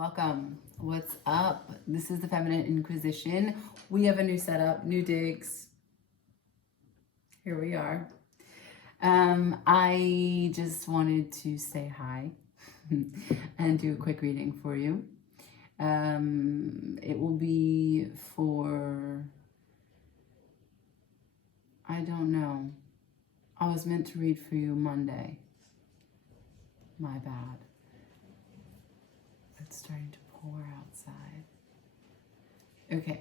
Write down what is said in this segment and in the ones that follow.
Welcome. What's up? This is the Feminine Inquisition. We have a new setup, new digs. Here we are. I just wanted to say hi and do a quick reading for you. It will be for, I don't know. I was meant to read for you Monday. My bad. It's starting to pour outside. Okay,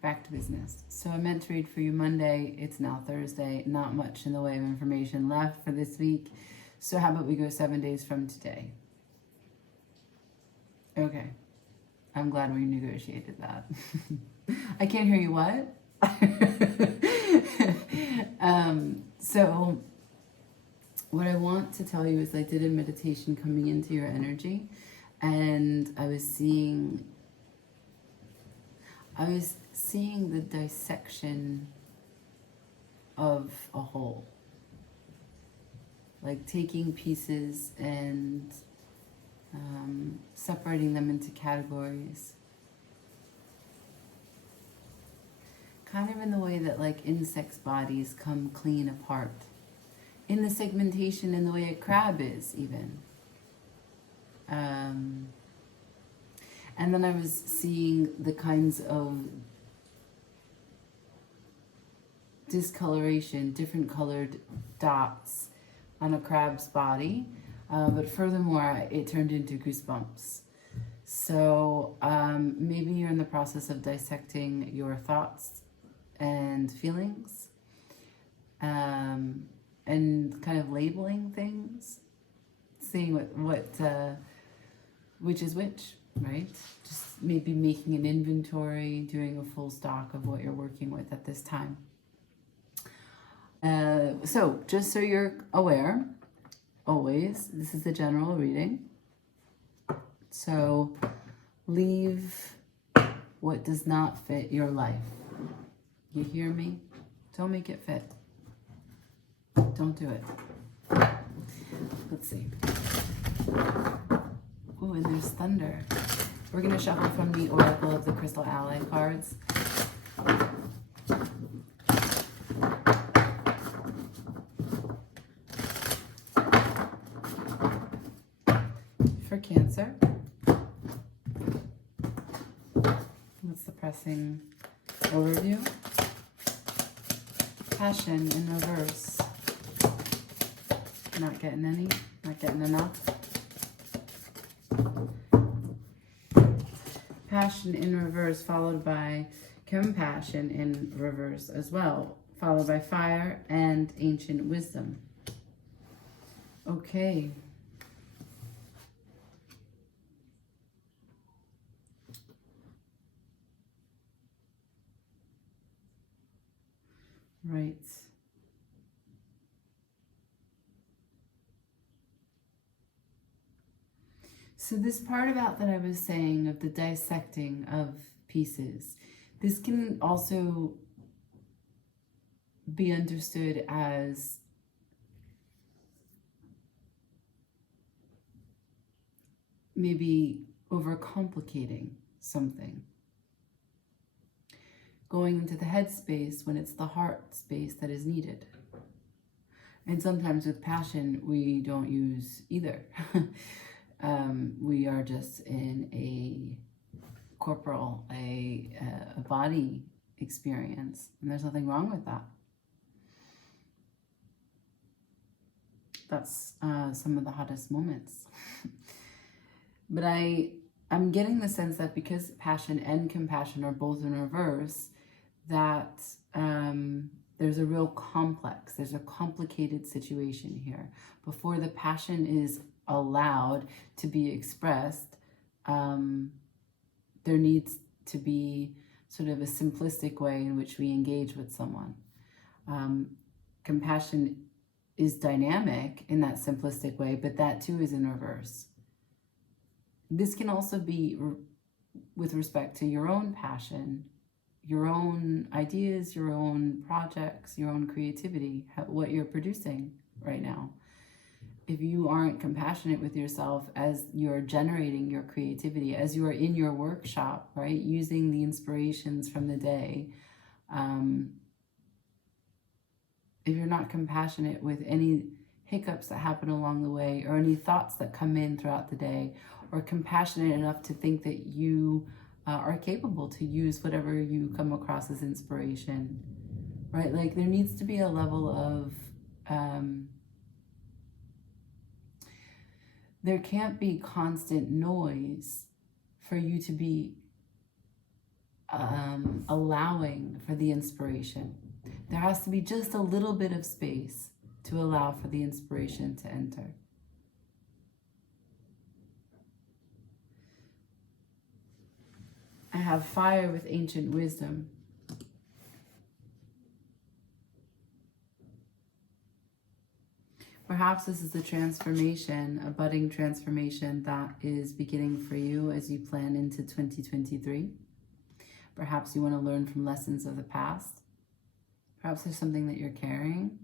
back to business. So I meant to read for you Monday. It's now Thursday. Not much in the way of information left for this week. So how about we go 7 days from today? Okay. I'm glad we negotiated that. I can't hear you, what? So what I want to tell you is I did a meditation coming into your energy, and I was seeing the dissection of a whole, like taking pieces and separating them into categories, kind of in the way that like insects' bodies come clean apart, in the segmentation, in the way a crab is even. And then I was seeing the kinds of discoloration, different colored dots on a crab's body. But furthermore, it turned into goosebumps. So maybe you're in the process of dissecting your thoughts and feelings, and kind of labeling things, seeing which is which, right? Just maybe making an inventory, doing a full stock of what you're working with at this time. So just so you're aware, always, this is the general reading. So leave what does not fit your life. You hear me? Don't make it fit. Don't do it. Let's see. Ooh, and there's thunder. We're going to shuffle from the Oracle of the Crystal Ally cards. For Cancer, what's the pressing overview? Passion in reverse. Not getting any, not getting enough. Passion in reverse, followed by compassion in reverse as well, followed by fire and ancient wisdom. Okay. Right. So this part about that I was saying of the dissecting of pieces, this can also be understood as maybe overcomplicating something. Going into the head space when it's the heart space that is needed. And sometimes with passion, we don't use either. We are just in a corporal, a body experience, and there's nothing wrong with that. That's some of the hottest moments. But I'm getting the sense that because passion and compassion are both in reverse, that there's a real complex, there's a complicated situation here. Before the passion is allowed to be expressed, there needs to be sort of a simplistic way in which we engage with someone. Compassion is dynamic in that simplistic way, but that too is in reverse. This can also be with respect to your own passion, your own ideas, your own projects, your own creativity, what you're producing right now. if you aren't compassionate with yourself as you're generating your creativity, as you are in your workshop, right, using the inspirations from the day, if you're not compassionate with any hiccups that happen along the way or any thoughts that come in throughout the day, or compassionate enough to think that you are capable to use whatever you come across as inspiration, right? Like there needs to be a level of there can't be constant noise for you to be allowing for the inspiration. There has to be just a little bit of space to allow for the inspiration to enter. I have fire with ancient wisdom. Perhaps this is a transformation, a budding transformation that is beginning for you as you plan into 2023. Perhaps you want to learn from lessons of the past. Perhaps there's something that you're carrying,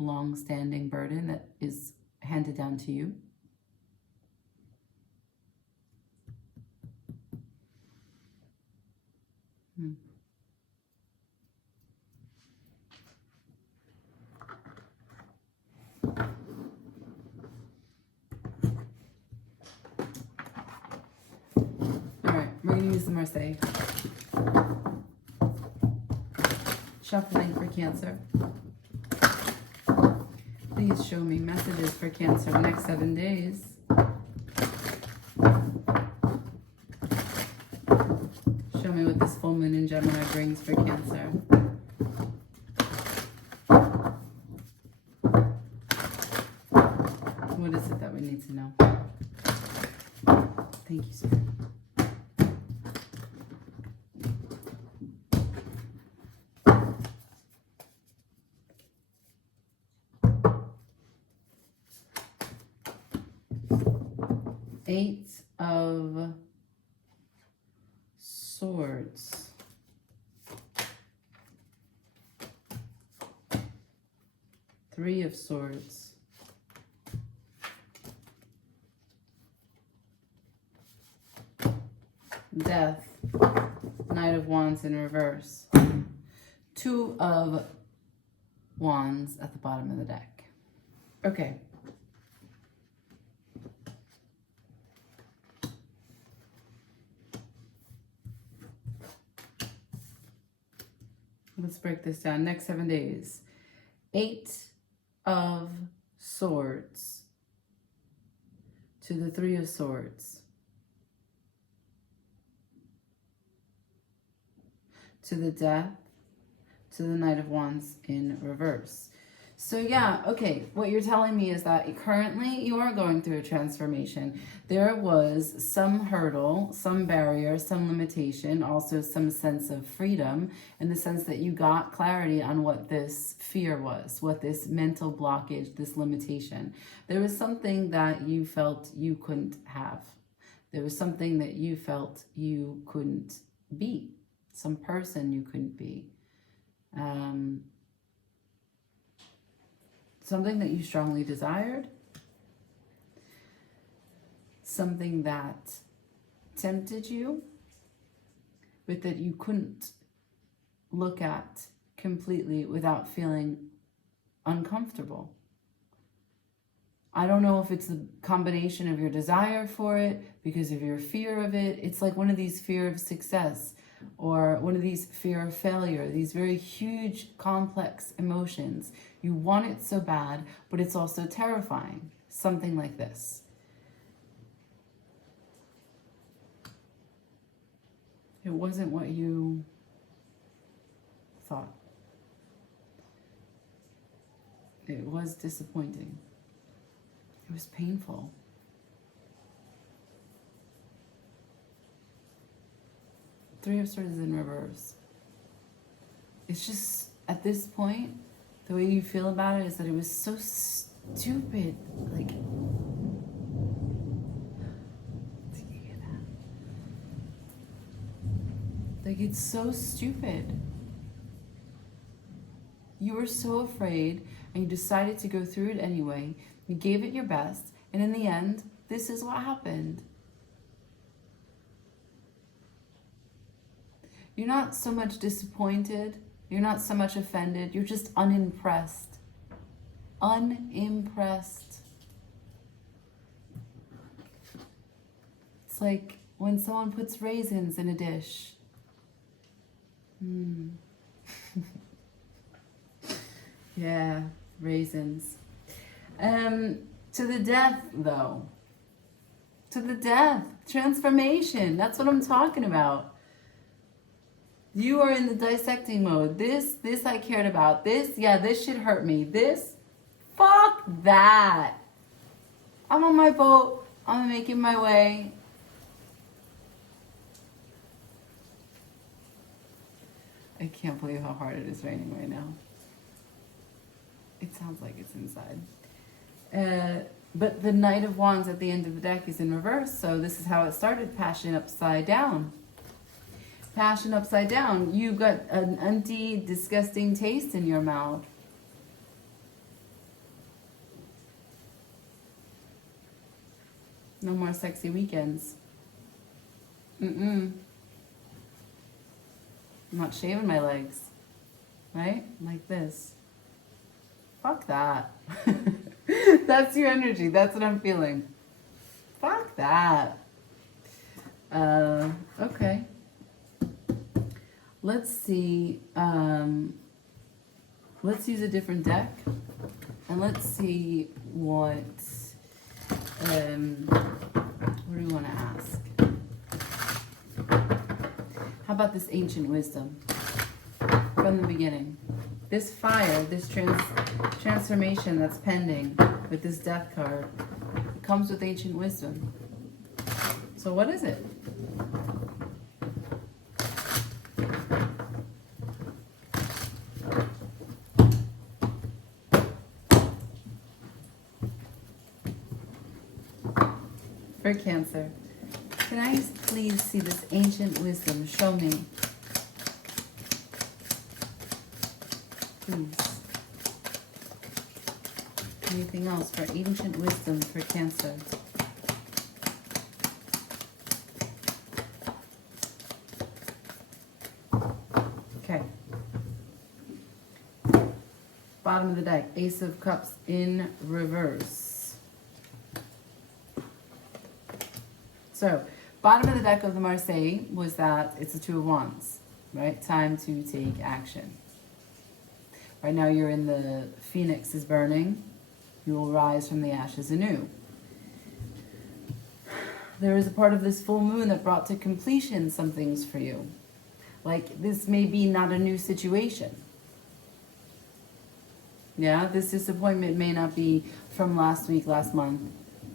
a long-standing burden that is handed down to you. We're going to use the Marseille. Shuffling for Cancer. Please show me messages for Cancer the next 7 days. Show me what this full moon in Gemini brings for Cancer. What is it that we need to know? Thank you, Spirit. Eight of Swords. Three of Swords. Death. Knight of Wands in reverse. Two of Wands at the bottom of the deck. Okay. Let's break this down. Next 7 days. 8 of Swords to the 3 of Swords to the Death to the Knight of Wands in reverse. So yeah, okay, what you're telling me is that currently you are going through a transformation. There was some hurdle, some barrier, some limitation, also some sense of freedom in the sense that you got clarity on what this fear was, what this mental blockage, this limitation. There was something that you felt you couldn't have. There was something that you felt you couldn't be, some person you couldn't be. Something that you strongly desired, something that tempted you, but that you couldn't look at completely without feeling uncomfortable. I don't know if it's the combination of your desire for it, because of your fear of it. It's like one of these fear of success, or one of these fear of failure, these very huge, complex emotions. You want it so bad, but it's also terrifying. Something like this. It wasn't what you thought. It was disappointing. It was painful. Three of Swords is in reverse. It's just, at this point, the way you feel about it is that it was so stupid. Like, did you hear that? Like, it's so stupid. You were so afraid, and you decided to go through it anyway. You gave it your best, and in the end, this is what happened. You're not so much disappointed. You're not so much offended. You're just unimpressed. Unimpressed. It's like when someone puts raisins in a dish. Yeah, raisins. To the death, though. To the death. Transformation. That's what I'm talking about. You are in the dissecting mode. This I cared about. This shit hurt me. This, fuck that. I'm on my boat. I'm making my way. I can't believe how hard it is raining right now. It sounds like it's inside. But the Knight of Wands at the end of the deck is in reverse, so this is how it started, passion upside down. Passion upside down. You've got an empty, disgusting taste in your mouth. No more sexy weekends. I'm not shaving my legs. Right? Like this. Fuck that. That's your energy. That's what I'm feeling. Fuck that. Okay. Let's see. Let's use a different deck. And let's see what do we want to ask? How about this ancient wisdom from the beginning? This fire, this transformation that's pending with this death card, it comes with ancient wisdom. So what is it? For Cancer, can I please see this ancient wisdom? Show me. Please. Anything else for ancient wisdom for Cancer? Okay. Bottom of the deck, Ace of Cups in reverse. So, bottom of the deck of the Marseille was that it's a Two of Wands, right? Time to take action. Right now you're in the Phoenix is burning. You will rise from the ashes anew. There is a part of this full moon that brought to completion some things for you. Like, this may be not a new situation. Yeah, this disappointment may not be from last week, last month,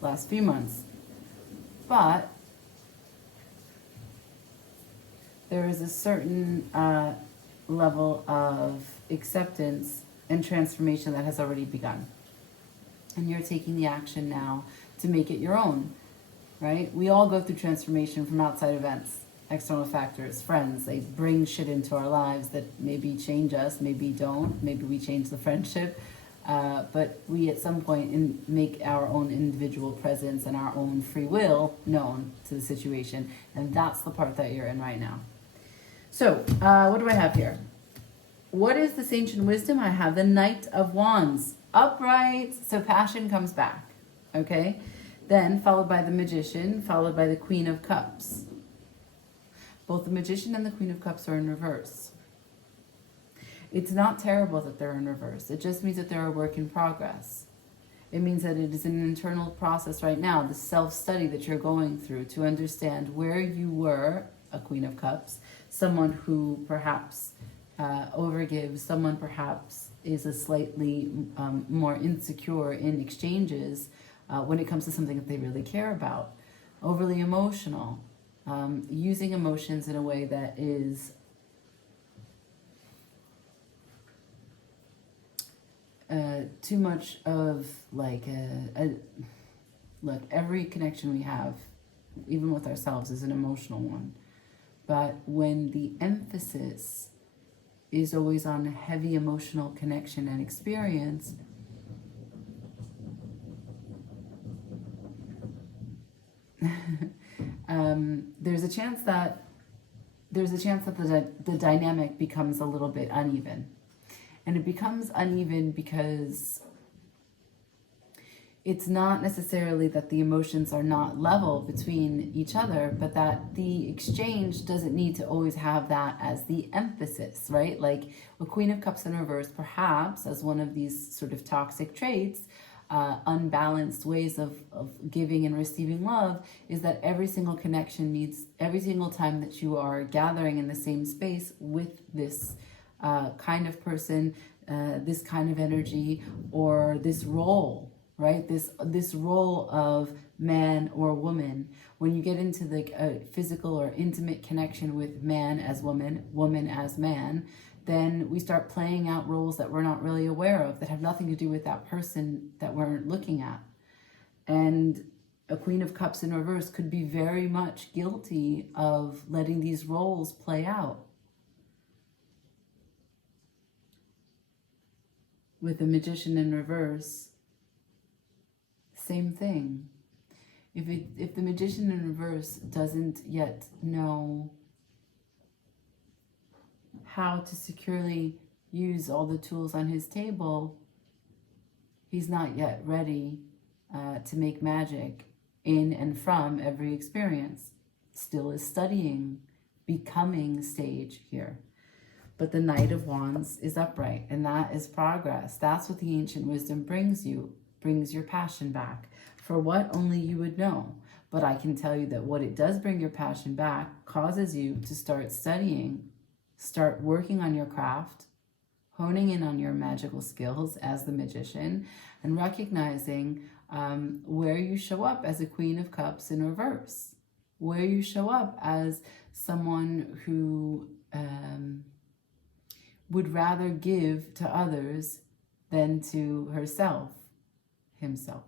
last few months. But there is a certain level of acceptance and transformation that has already begun. And you're taking the action now to make it your own, right? We all go through transformation from outside events, external factors, friends. They bring shit into our lives that maybe change us, maybe don't. Maybe we change the friendship. But we at some point make our own individual presence and our own free will known to the situation. And that's the part that you're in right now. So, what do I have here? What is this ancient wisdom? I have the Knight of Wands. Upright, so passion comes back. Okay? Then, followed by the Magician, followed by the Queen of Cups. Both the Magician and the Queen of Cups are in reverse. It's not terrible that they're in reverse. It just means that they're a work in progress. It means that it is an internal process right now, the self-study that you're going through to understand where you were, a Queen of Cups, someone who perhaps overgives, someone perhaps is a slightly more insecure in exchanges when it comes to something that they really care about. Overly emotional, using emotions in a way that is too much of like look, every connection we have, even with ourselves, is an emotional one. But when the emphasis is always on heavy emotional connection and experience, there's a chance that the dynamic becomes a little bit uneven. And it becomes uneven because it's not necessarily that the emotions are not level between each other, but that the exchange doesn't need to always have that as the emphasis, right? Like a Queen of Cups in reverse, perhaps as one of these sort of toxic traits, unbalanced ways of giving and receiving love, is that every single connection needs, every single time that you are gathering in the same space with this kind of person, this kind of energy, or this role, right? This role of man or woman. When you get into like a physical or intimate connection with man as woman, woman as man, then we start playing out roles that we're not really aware of, that have nothing to do with that person that we're looking at. And a Queen of Cups in reverse could be very much guilty of letting these roles play out. With a Magician in reverse, same thing. If the Magician in reverse doesn't yet know how to securely use all the tools on his table, he's not yet ready to make magic in and from every experience. Still is studying, becoming stage here. But the Knight of Wands is upright, and that is progress. That's what the ancient wisdom brings you, brings your passion back. For what only you would know. But I can tell you that what it does bring your passion back causes you to start studying, start working on your craft, honing in on your magical skills as the Magician, and recognizing where you show up as a Queen of Cups in reverse, where you show up as someone who would rather give to others than to herself, himself,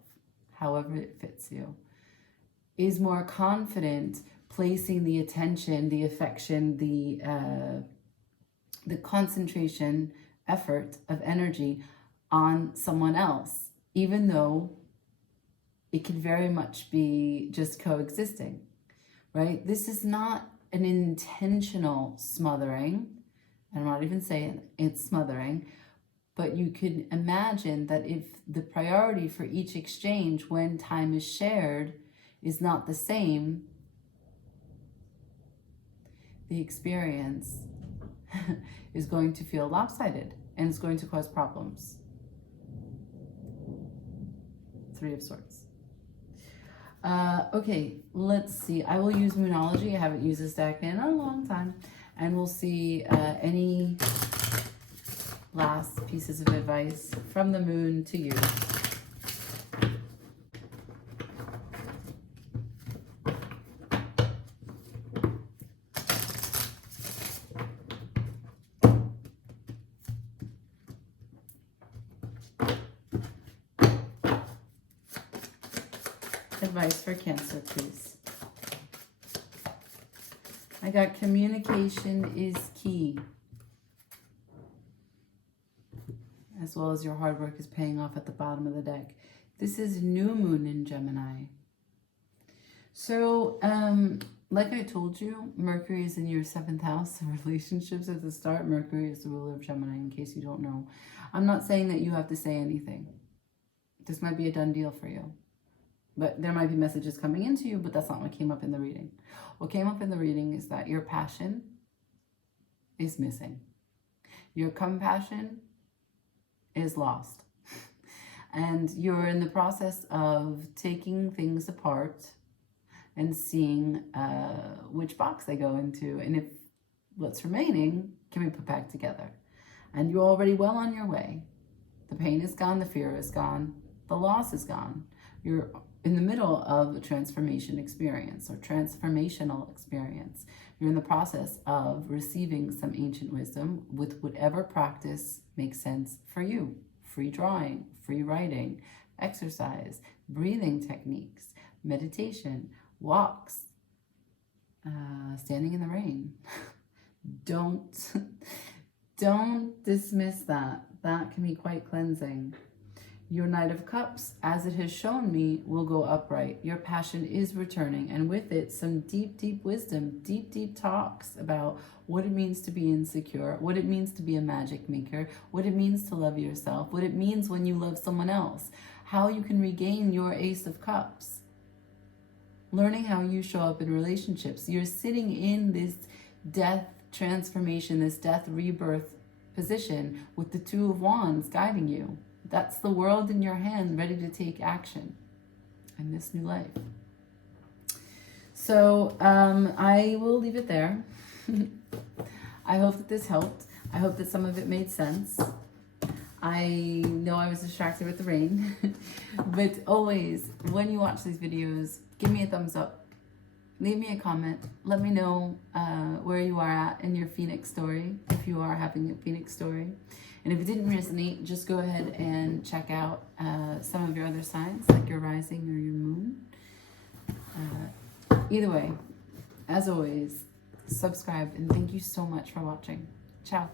however it fits you, is more confident placing the attention, the affection, the concentration, effort of energy on someone else, even though it could very much be just coexisting, right? This is not an intentional smothering. I'm not even saying it's smothering, but you could imagine that if the priority for each exchange when time is shared is not the same, the experience is going to feel lopsided and it's going to cause problems. Three of Swords. Okay, let's see. I will use Moonology. I haven't used this deck in a long time. And we'll see any last pieces of advice from the moon to you. Advice for Cancer, please. I got communication is key, as well as your hard work is paying off at the bottom of the deck. This is new moon in Gemini. So, like I told you, Mercury is in your 7th house of relationships at the start. Mercury is the ruler of Gemini, in case you don't know. I'm not saying that you have to say anything. This might be a done deal for you. But there might be messages coming into you, but that's not what came up in the reading. What came up in the reading is that your passion is missing. Your compassion is lost. And you're in the process of taking things apart and seeing which box they go into, and if what's remaining can be put back together. And you're already well on your way. The pain is gone, the fear is gone, the loss is gone. You're in the middle of a transformation experience or transformational experience. You're in the process of receiving some ancient wisdom with whatever practice makes sense for you. Free drawing, free writing, exercise, breathing techniques, meditation, walks, standing in the rain. Don't dismiss that. That can be quite cleansing. Your Knight of Cups, as it has shown me, will go upright. Your passion is returning, and with it, some deep, deep wisdom, deep, deep talks about what it means to be insecure, what it means to be a magic maker, what it means to love yourself, what it means when you love someone else, how you can regain your Ace of Cups, learning how you show up in relationships. You're sitting in this death transformation, this death rebirth position with the Two of Wands guiding you. That's the world in your hand, ready to take action in this new life. So I will leave it there. I hope that this helped. I hope that some of it made sense. I know I was distracted with the rain, but always, when you watch these videos, give me a thumbs up. Leave me a comment. Let me know where you are at in your Phoenix story, if you are having a Phoenix story. And if it didn't resonate, just go ahead and check out some of your other signs, like your rising or your moon. Either way, as always, subscribe, and thank you so much for watching. Ciao.